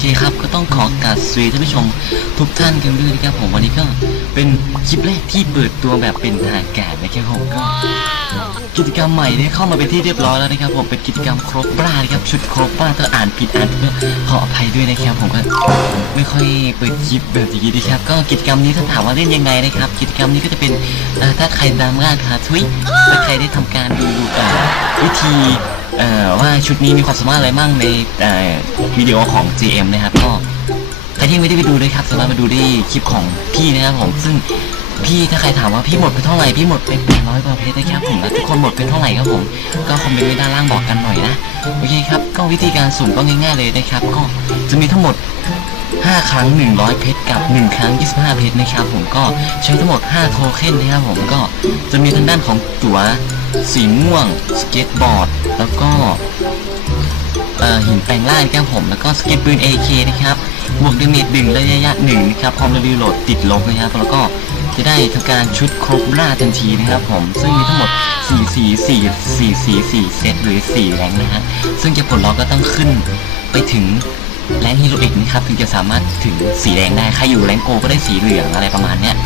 เคครับก็ต้องขอกราบสวัสดีท่านผู้ชมทุกท่านกันด้วยนะครับผมวันนี้ก็เป็นคลิปแรกที่เปิดตัวแบบเป็นทางการนะครับผมก็กิจกรรมใหม่ได้เข้ามาเป็นที่เรียบร้อยแล้วนะครับผมเป็นกิจกรรมครบบ้านะครับชุดครบบ้าถ้าอ่านผิดอ่านถูกก็ขออภัยด้วยนะครับผมก็ไม่ค่อยเปิดคลิปแบบนี้นะครับก็กิจกรรมนี้ถ้าถามว่าเล่นยังไงนะครับ กิจกรรมนี้ก็จะเป็นเอ่อถ้าใครตามล่าคาทวิถ้าใครได้ทำการดูเอ่อวิธีเอ่อ ว่าชุดนี้มีความสามารถอะไรมั่งในวิดีโอของ GM นะครับก็ใครที่ไม่ได้ไปดูเลยครับสามารถมาดูได้คลิปของพี่นะครับผมซึ่งพี่ถ้าใครถามว่าพี่หมดไปเท่าไหร่พี่หมดไป800กว่าเพชรนะครับผมแล้วทุกคนหมดไปเท่าไหร่ครับผมก็คอมเมนต์ไว้ด้านล่างบอกกันหน่อยนะโอเคครับก็วิธีการสุ่มก็ง่ายๆเลยนะครับก็จะมีทั้งหมด 5 ครั้ง 100 เพชรกับ 1 ครั้ง 25 เพชรนะครับผมก็ใช้ทั้งหมด 5 โทเค็นนะครับผมก็จะมีทางด้านของตั๋ว สีม่วง สเก็ตบอร์ด แล้วก็เอ่อหินแปลงร่างนะครับผม แล้วก็สเก็ตปืน AK นะครับ บวกดาเมจหนึ่งระยะหนึ่งนะครับ พร้อมรีโหลดติดลบนะครับ แล้วก็จะได้ทำการชุดครบหน้าทันทีนะครับผม ซึ่งมีทั้งหมด 4 สี4 4 4 4 เซตหรือ 4 แรงนะฮะ ซึ่งจะผลล็อกก็ต้องขึ้นไปถึง แรงฮีโร่เอกนะครับถึงจะสามารถถึงสีแดงได้ ใครอยู่แรงโกก็ได้สีเหลืองอะไรประมาณเนี้ย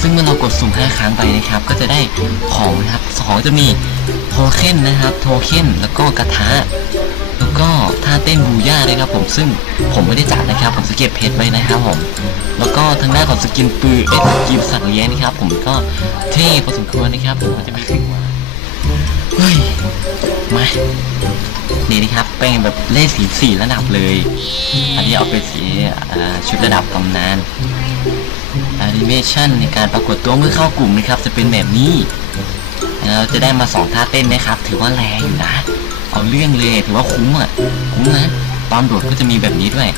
ซึ่งเมื่อเรากดสุ่ม5ครั้งไปนะครับ ก็จะได้ของนะครับของจะมีโทเค็นนะครับ โทเค็นแล้วก็กระทะ แล้วก็ท่าเต้นบูย่าด้วยครับผม ซึ่งผมไม่ได้จัดนะครับ ผมสเก็ตเพชรไว้นะครับผม แล้วก็ทางด้านของสกินปืนเอ๊ะสกินสัตว์เลี้ยงนะครับ ผมก็เท่พอสมควรนะครับ ผมอาจจะไม่ถึงว่าเฮ้ย มา นี่นะครับเป็นแบบเลขสีสี่ระดับเลย อันนี้เอาเป็นสีชุดระดับตำนานแอนิเมชันในการปรากฏตัวเมื่อเข้ากลุ่มนะครับ จะเป็นแบบนี้เราจะได้มาสองท่าเต้นนะครับ ถือว่าแรงอยู่นะ เอาเรื่องเลยถือว่าคุ้มอะคุ้มนะตอนโดดก็จะมีแบบนี้ด้วย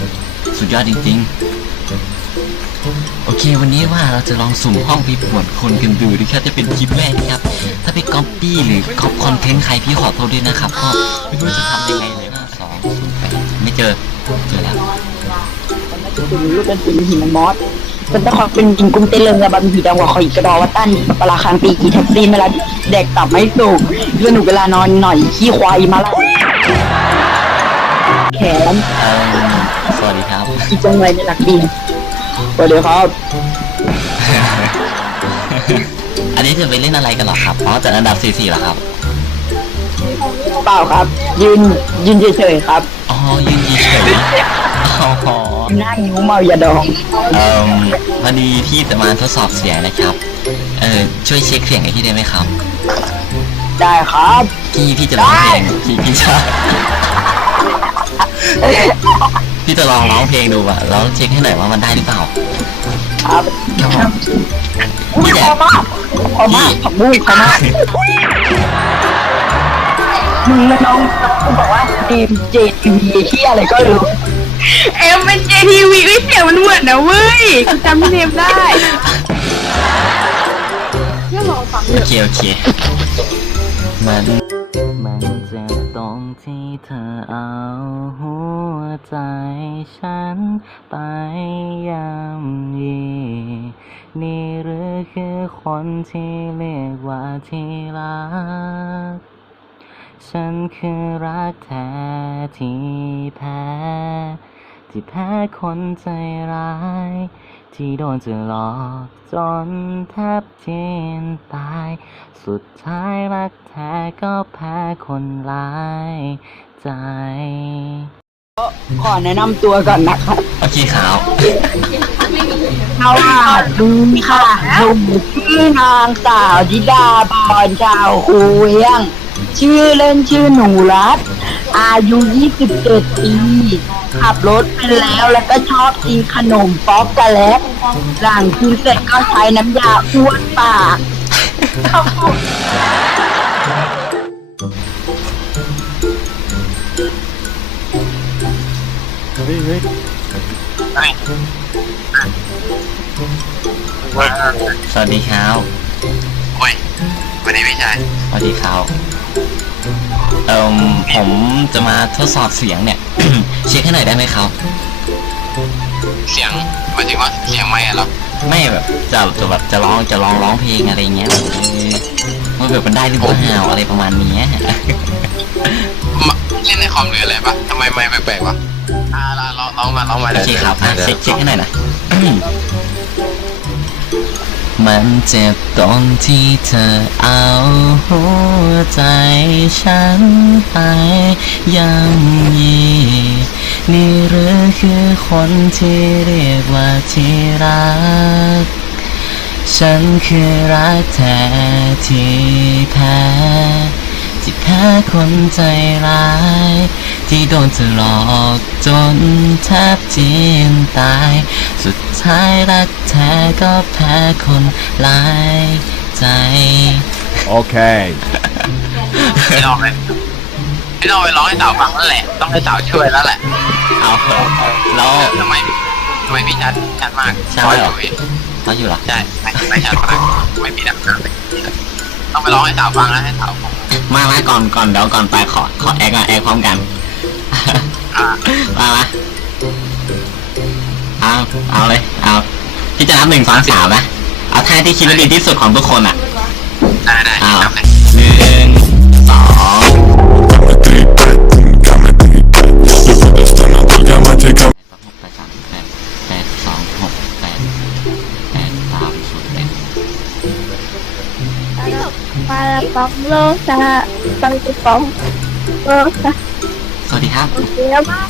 สุดยอดจริง ๆ โอเค วันนี้ว่าเราจะลองสุ่มห้องไปปวดคนกันดูนะครับจะเป็นคลิปแรกนะครับถ้าไปก๊อปปี้หรือก๊อปคอนเทนต์ใครพี่ขอโทษด้วยนะครับก็ไม่รู้จะทำยังไงเลยห้าสองศูนย์แปดไม่เจอเจอแล้วถึงลูกเป็นสีหินมอสเป็นตะขอเป็นยิงกุ้งเตลิงกับบะหมี่ดังกว่าคอยกระดอวัตตันปลาคังปีกีแท็กซี่เวลาเด็กตับไม่สุกสนุกเวลานอนหน่อยขี้ควายมาละแขนเอ่อสวัสดีครับอีจังเลยในหลักดีสวัสดีครับ อันนี้จะไปเล่นอะไรกันเหรอครับ อ๋อจัดอันดับสี่สี่เหรอครับ เปล่าครับ ยืนยืนเฉยๆครับอ๋อยืนเฉยๆอ๋อหน้านิ้วเมายาดองเอ่อพอดีพี่จะมาทดสอบเสียงนะครับ เออช่วยเช็คเสียงให้พี่ได้ไหมครับ ได้ครับพี่พี่จะร้องเพลงพี่พี่จะ พี่จะลองร้องเพลงดูอะร้องเช็คให้หน่อยว่ามันได้หรือเปล่าครับครับผมอุ้ยพี่พจะอมากพอมากผักบุ้ยพอมากมึงและน้องน้องบอกว่าทีมเจทีวีที่อะไรก็รู้เอ็มเป็น JTV ไม่เสียงมันเหมือนนะเว้ยกูจำพี่เนมได้โอเคโอเคมัน มันเจ็บตรงที่เธอเอาหัวใจฉันไปยำยีนี่หรือคือคนที่เรียกว่าที่รัก ฉันคือรักแท้ที่แพ้ ที่แพ้คนใจร้าย ที่โดนเธอหลอกจนแทบทิ้นตาย สุดท้ายรักแท้ก็แพ้คนร้ายใจ ขอแนะนำตัวก่อนนะครับโอเคขาวสวัสดีค่ะหนูชื่อนางสาวธิดาบอนชาวคูเวียง ชื่อเล่นชื่อหนูรัต อายุ 27 ปี ขับรถเป็นแล้วแล้วก็ชอบกินขนมป๊อกกะแลตหลังกินเสร็จก็ใช้น้ำยาอ้วนปากสวัสดีครับ โอ้ยวันนี้พี่ชาย สวัสดีครับ เอ่มผมจะมาทดสอบเสียงเนี่ย เช็คให้หน่อยได้ไหมครับ เสียงหมายถึงว่าเสียงไม่อะเหรอไม่แบบจะจะแบบจะร้องจะร้องร้องเพลงอะไรเงี้ยเออมันแบบมันได้หรือเปล่าอะไรประมาณเนี้ยมาเล่นในคอมหรืออะไรปะทำไมไม่แปลกๆวะอ่าลองลองมาลองมาโอเคครับอะเช็คเช็คให้หน่อยนะ มันเจ็บตรงที่เธอเอาหัวใจฉันไปยังยีนี่หรือคือคนที่เรียกว่าที่รัก ฉันคือรักแท้ที่แพ้ ที่แพ้คนใจร้าย ที่โดนเธอหลอกจนแทบจีนตาย สุดท้ายรักแท้ก็แพ้คนหลายใจ Okay. ไม่ลองเลยไม่ลองไปร้องให้สาวฟังนั่นแหละ ต้องให้สาวช่วยแล้วแหละเอาเถอะแล้วทำไมทำไมพี่ชัดชัดมากชัดพอเหรอยู่พี่เขาอยู่เหรอ ใช่ไม่ไม่ชัดมากไม่มีดังเลยต้องไปร้องให้สาวฟังแล้วให้สาวฟัง มามาก่อนก่อนเดี๋ยวก่อนไปขอขอแอคก่อนแอคพร้อมกันอ่ามามาเอาเอาเลยเอาพี่จะนับหนึ่งสองสามนะเอาท่าที่คิดว่าดีที่สุดของทุกคนอะได้ได้เอา ปองโลซาปังกุปองโลซาสวัสดีครับเดี๋ยวมา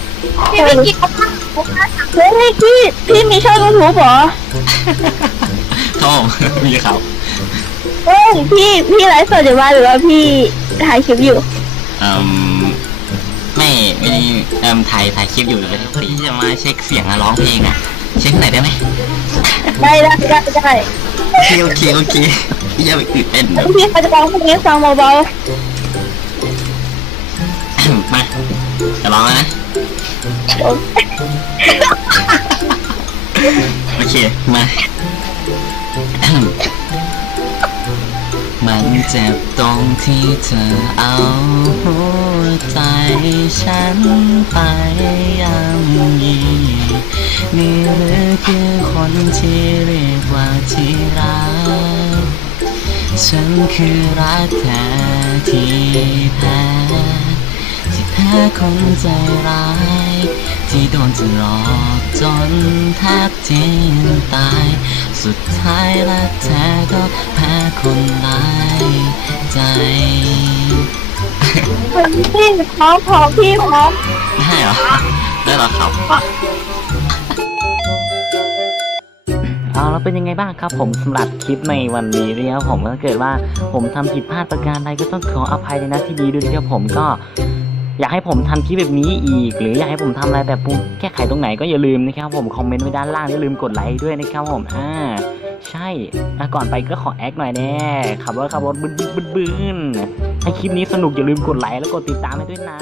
พี่ไม่กินเฮ้ยพี่พี่มีช่องยูทูบเหรอโทมมีเขาเฮ้ยพี่พี่ไลฟ์สดอยู่บ้านหรือว่าพี่ถ่ายคลิปอยู่เอ่มไม่ไม่ได้เอ่มถ่ายถ่ายคลิปอยู่เลยพี่จะมาเช็คเสียงอะร้องเพลงอะ เช็คหน่อยได้ไหมได้ได้ได้ได้โอเคโอเคโอเคพี่อย่าไปตื่นเต้นเดี๋ยวพี่เขาจะร้องเพลงให้ฟังเบามาจะร้องแล้วนะๆโอ้โอเคมามันเจ็บตรงที่เธอเอาหัวใจฉันไปย่ำยี นี่หรือคือคนที่เรียกว่าที่รัก ฉันคือรักแท้ที่แพ้ที่แพ้คนใจร้าย ที่โดนเธอหลอกจนแทบจีนตาย สุดท้ายรักแท้ก็แพ้คนหลายใจพี่พร้อมพร้อมพี่พร้อมได้เหรอได้เหรอครับ เอาแล้วเป็นยังไงบ้างครับ ผมสำหรับคลิปในวันนี้นะครับผมถ้าเกิดว่าผมทำผิดพลาดประการใดก็ต้องขออภัยในน้าที่ดีด้วยนะครับผมก็อยากให้ผมทำคลิปแบบนี้อีก หรืออยากให้ผมทำอะไรแบบปรุงแก้ไขตรงไหนก็อย่าลืมนะครับผมคอมเมนต์ไว้ด้านล่างอย่าลืมกดไลค์ด้วยนะครับผมอ่าใช่ก่อนไปก็ขอแอคหน่อยแน่ขับรถขับรถบึ้นบึ้นบึ้นบึนให้คลิปนี้สนุกอย่าลืมกดไลค์แล้วกดติดตามให้ด้วยนะ